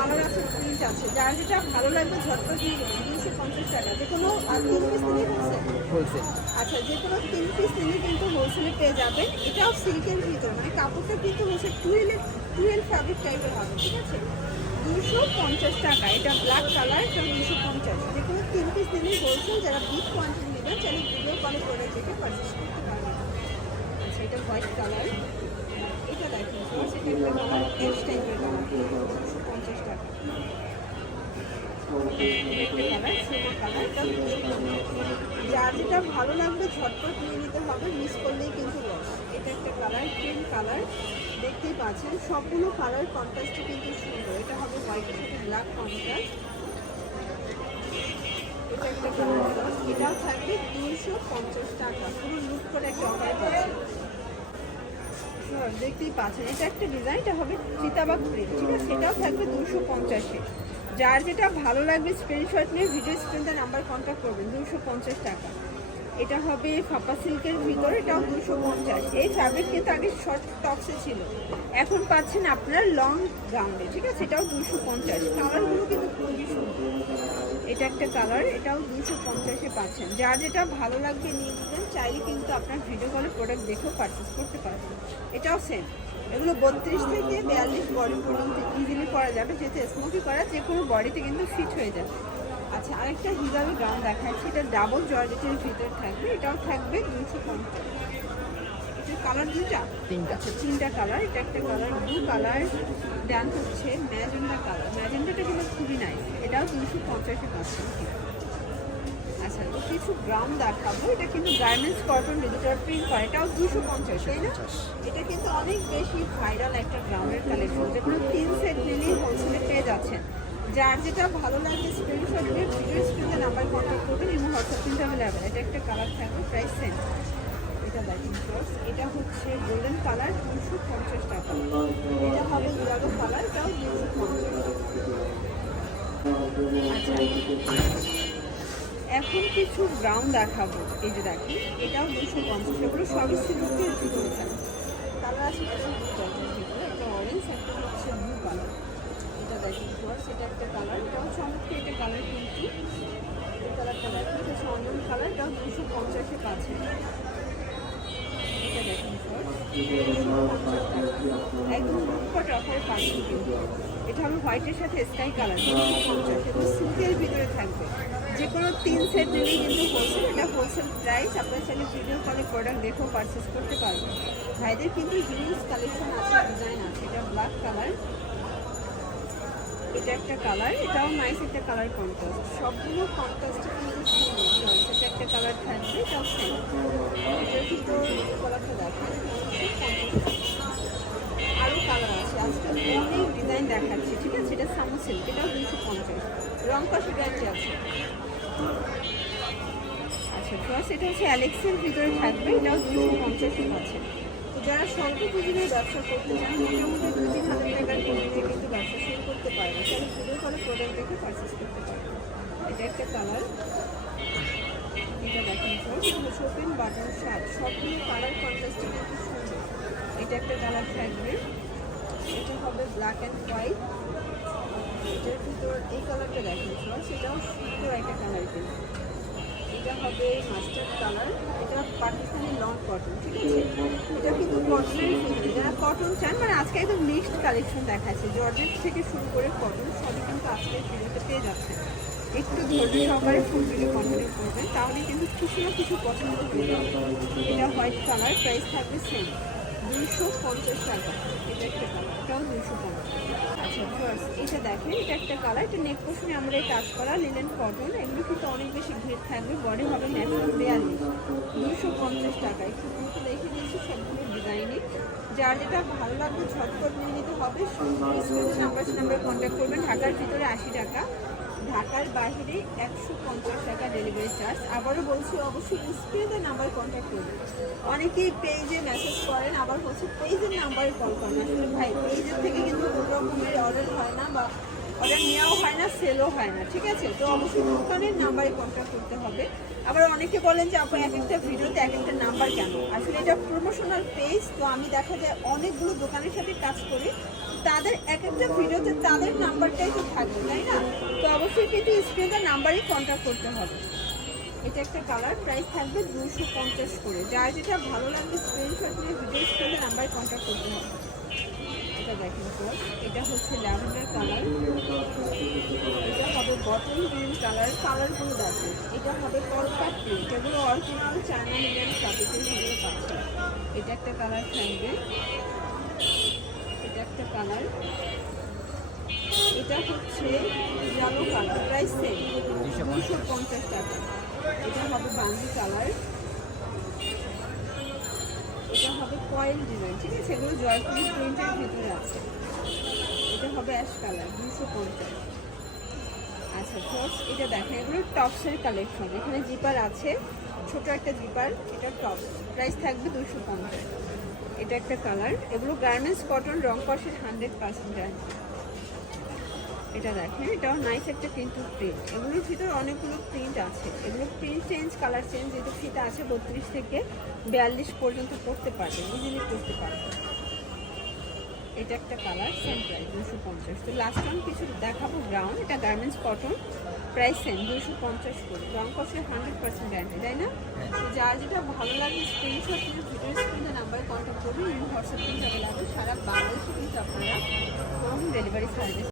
Colour আছে print আছে। যার যেটা ভালো লাগবে ঝটপট দেবেন। দুশো পঞ্চাশ টাকা। যে কোনো আর তিন পিস হোলসেল আচ্ছা যে কোনো তিন পিস নিলে কিন্তু হোলসেলে পেয়ে যাবেন এটাও সিল্কের ভিতর মানে কাপড়টা কিন্তু হচ্ছে টুয়েলের টুয়েল ফ্যাব্রিক টাইপের হবে ঠিক আছে? দুশো পঞ্চাশ টাকা এটা ব্ল্যাক কালার এটা দুশো পঞ্চাশ। যে কোনো তিন পিস নিলে হোলসেল যারা বিগ কোয়ান্টিটি নেবেন চাইলে ভিডিও কলে করে দেখে পারচেস করতে পারবেন। আচ্ছা এটা হোয়াইট কালার এটা দেখেন এটা একটা কালার টাইপের পঞ্চাশ যেটা ভালো লাগবে ঝটপট নিয়ে নিতে হবে মিস করলেই কিন্তু লস এটা একটা কালার ক্রিম কালার দেখতেই পাচ্ছেন। সবগুলো কালার কন্ট্রাস্টে কিন্তু সুন্দর। এটা হবে হোয়াইটের সাথে ব্ল্যাক কন্ট্রাস্ট এটা একটা কালার এটাও থাকবে দুইশো পঞ্চাশ টাকা। পুরো লুক করে একটা অফার পাচ্ছেন দেখতেই পাচ্ছেন, এটা একটা ডিজাইন এটা হবে চিতাবাগ প্রিন্ট ঠিক আছে? এটাও থাকবে দুশো পঞ্চাশে যার যেটা ভালো লাগবে স্ক্রিনশট নিয়ে ভিডিও স্ক্রিনটা নাম্বার কন্ট্যাক্ট করবেন, দুশো পঞ্চাশ টাকা। এটা হবে ফাপা সিল্কের ভিতরে, এটাও দুশো পঞ্চাশ। এই ফ্যাব্রিক কিন্তু আগে শর্ট টপসে ছিল। এখন পাচ্ছেন আপনার লং গাউন্ডে ঠিক আছে? এটাও দুশো পঞ্চাশ। কালারগুলো কিন্তু খুবই সুন্দর। এটা একটা কালার এটাও দুশো পঞ্চাশে পাচ্ছেন। যার যেটা ভালো লাগবে নিয়ে নেবেন, চাইলে কিন্তু আপনার ভিডিও কলে প্রোডাক্ট দেখেও পারচেস করতে পারবেন। এটাও সেম এগুলো বত্রিশ থেকে বিয়াল্লিশ বডি পর্যন্ত ইজিলি করা যাবে, যেহেতু স্মোকি করা যে কোনো বডিতে কিন্তু ফিট হয়ে যাবে। আচ্ছা আরেকটা হিজাবি গাউন দেখাচ্ছি। এটা ডাবল জর্জেটের ভিতরে থাকবে। এটাও থাকবে দুশো পঞ্চাশ। কালার দুটা তিনটা। আচ্ছা তিনটা কালার এটা একটা কালার ব্লু কালার দেন হচ্ছে ম্যাজেন্ডা কালার ম্যাজেন্ডাটা কিন্তু খুবই নাইস এটাও দুশো পঞ্চাশে পাচ্ছেন। আচ্ছা তো কিছু গ্রাউন্ড দেখাবো। এটা কিন্তু গার্মেন্টস কটন ডিজিটাল প্রিন্ট করা এটাও দুশো পঞ্চাশ তাই না? এটা কিন্তু অনেক বেশি ভাইরাল একটা গ্রাউন্ডের কালেকশন যেগুলো তিন সেট নিলেই হোলসেলে পেয়ে যাচ্ছেন। যার যেটা ভালো লাগবে স্ক্রিনশট দিয়ে ভিডিও স্ক্রিনে নাম্বার কন্ট্যাক্ট করবেন এবং হোয়াটসঅ্যাপ কিন্তু অ্যাভেলেবেল এটা একটা কালার থাকবে প্রাইস সেম এটা দেখেন first, এটা হচ্ছে গোল্ডেন কালার দুশো পঞ্চাশ টাকা। এটা হবে ইয়েলো কালার এটাও দুশো পঞ্চাশ। আচ্ছা এখন কিছু ব্রাউন দেখাবো। এই যে দেখেন এটাও দুশো পঞ্চাশ এগুলো সবই সিল্কের ভিতরে থাকে কালার আছে ভিতরে একটা অরেঞ্জ একটা হচ্ছে ব্লু কালার এটা দেখেন ফার্স্ট এটা একটা কালার এটাও চমৎকার একটা কালার কিন্তু এই কালারটা দেখেন এটা হচ্ছে অনিয়ন কালার এটাও দুশো পঞ্চাশে পাচ্ছে এটা দেখেন ফার্স্ট একদম ফুটফট অফারে পাচ্ছি কিন্তু। এটা হবে হোয়াইটের সাথে স্কাই কালার পঞ্চাশ এবং ভিতরে থাকবে। যে কোনো তিন সেট নিলেই কিন্তু হোলসেল এটা হোলসেল প্রাইস আপনার চাইলে ভিডিও কলে প্রোডাক্ট দেখেও পারচেস করতে পারবেন। ভাইদের কিন্তু হিউজ কালেকশন আছে ডিজাইন আছে, এটা ব্ল্যাক কালার এটা একটা কালার এটাও নাইস একটা কালার কন্ট্রাস্ট সবগুলো কন্ট্রাস্ট কিন্তু সেটা একটা কালার থাকবে, এটাও সেম আরও কালার আছে। আজকে অনেক ডিজাইন দেখাচ্ছি, ঠিক আছে? এটা সামু সিল্ক এটাও দুশো পঞ্চাশ। রং কষে আছে? আচ্ছা প্লাস এটা হচ্ছে অ্যালেক্সের ভিতরে থাকবে, এটাও দুশো পঞ্চাশই আছে যারা স্বল্প পুঁজির ব্যবসা করতে চান মোটামুটি দু তিন হাজার টাকার পুঁজিতে কিন্তু ব্যবসা শুরু করতে পারবে। তাহলে ভিডিও কলে প্রোডাক্ট দেখে পারচেস করতে পারবে। এটা একটা কালার এটা দেখেন ফার্স্ট শোপিং বাটন শার্ট সবগুলো কালার কন্ট্রাস্টে কিন্তু সুন্দর। এটা একটা কালার থাকবে এটা হবে ব্ল্যাক অ্যান্ড হোয়াইট এটার ভিতর এই কালারটা দেখেন ফার্স্ট এটাও সুন্দর একটা কালার কিন্তু। এটা হবে মাস্টার্ড কালার, এটা পাকিস্তানি লং কটন ঠিক আছে? এটা কিন্তু কটনের যারা কটন চান মানে আজকে একদম মিক্সড কালেকশন দেখাচ্ছে। জর্জেট থেকে শুরু করে কটন সবই কিন্তু আজকের ভিডিওতে পেয়ে যাচ্ছে। একটু ধৈর্য সহকারে ফুল ভিডিও কন্টিনিউ করবেন, তাহলে কিন্তু কিছু না কিছু পছন্দ যাবে এটা হোয়াইট কালার প্রাইস থাকবে সেম দুইশো পঞ্চাশ টাকা। এটা একটা কালার এটাও দুইশো পঞ্চাশ। ফার্স্ট এটা দেখেন, এটা একটা কালার এটা নেক পোষণে আমরা কাজ করা লিলেন কটন এগুলো কিন্তু অনেক বেশি ঘের থাকবে বডি হবে ন্যাচারাল বিয়াল্লিশ দুইশো পঞ্চাশ টাকা, একটু দ্রুত দিয়েছি সবগুলো ডিজাইনে যার যেটা ভালো লাগবে, ঝটপট নিয়ে নিতে হবে। নাম্বার কন্ট্যাক্ট করবেন, ঢাকার ভিতরে আশি টাকা। ঢাকার বাইরে একশো পঞ্চাশ টাকা ডেলিভারি চার্জ আবারও বলছি, অবশ্যই স্ক্রিনে নাম্বার কন্ট্যাক্ট করবেন। অনেকেই পেজে মেসেজ করেন আবার হচ্ছে পেজের নাম্বারে কল করেন আসলে ভাই পেজের থেকে কিন্তু কোনো রকমের অর্ডার হয় না বা অর্ডার নেওয়াও হয় না সেলও হয় না, ঠিক আছে? তো অবশ্যই দোকানের নাম্বারে কন্ট্যাক্ট করতে হবে। আবার অনেকে বলেন যে আপনি এক একটা ভিডিওতে এক একটা নাম্বার কেন? আসলে এটা প্রমোশনাল পেজ তো আমি দেখা যায় অনেকগুলো দোকানের সাথে কাজ করি। তাদের এক একটা ভিডিওতে তাদের নাম্বারটাই তো থাকবে তাই না? তো অবশ্যই কিন্তু স্ক্রিনে নাম্বারই কন্ট্যাক্ট করতে হবে। এটা একটা কালার। প্রাইস থাকবে দুশো পঞ্চাশ করে। যার যেটা ভালো লাগবে স্ক্রিনশট নিয়ে ভিডিও স্ক্রিনে নাম্বারে কন্ট্যাক্ট করতে হবে। এটা দেখেন প্লাস এটা হচ্ছে ল্যাভেন্ডার কালার এটা হবে বটল গ্রিন কালার কালারগুলো দেখেন। এটা হবে কলকাট প্রিন্ট এগুলো অরিজিনাল চায়না মিলিয়ন ফ্যাব্রিকের ভিডিও পাচ্ছে এটা একটা কালার থাকবে। এটা একটা কালার এটা হচ্ছে ইয়েলো কালার প্রাইস সেম দুশো পঞ্চাশ টাকা। এটা হবে বাঙ্গি কালার। এটা হবে কয়েল ডিজাইন, ঠিক আছে? এগুলো জয়পুরি প্রিন্টের ভিতরে আছে। এটা হবে অ্যাশ কালার, দুশো পঞ্চাশ। আচ্ছা ফার্স্ট এটা দেখেন, এগুলো টপসের কালেকশন। এখানে জিপার আছে, ছোট একটা জিপার, এটা টপস। প্রাইস থাকবে দুশো পঞ্চাশ। এটা একটা কালার। এগুলো গার্মেন্টস কটন রং কষের হান্ড্রেড পার্সেন্ট এটা দেখেন এটাও নাইস একটা কিন্তু প্রিন্ট এগুলোর ভিতরে অনেকগুলো প্রিন্ট আছে। এগুলো প্রিন্ট চেঞ্জ কালার চেঞ্জ যেহেতু ফিতা আছে, বত্রিশ থেকে বিয়াল্লিশ পর্যন্ত করতে পারবেন ইজিলি করতে পারবেন এটা একটা কালার সেম প্রাইস দুশো পঞ্চাশ। তো লাস্ট টাইম কিছু দেখাবো ব্রাউন এটা গার্মেন্টস কটন প্রাইস সেম দুশো পঞ্চাশ করে। রং কষে হান্ড্রেড পার্সেন্ট গ্যারান্টি তাই না? যার যেটা ভালো লাগে স্ক্রিনশট নিয়ে ভিডিও স্ক্রিনে নাম্বারে কন্ট্যাক্ট করবেন হোয়াটসঅ্যাপ কিন্তু সারা বাংলাদেশে কিন্তু আপনারা হোম ডেলিভারি সার্ভিস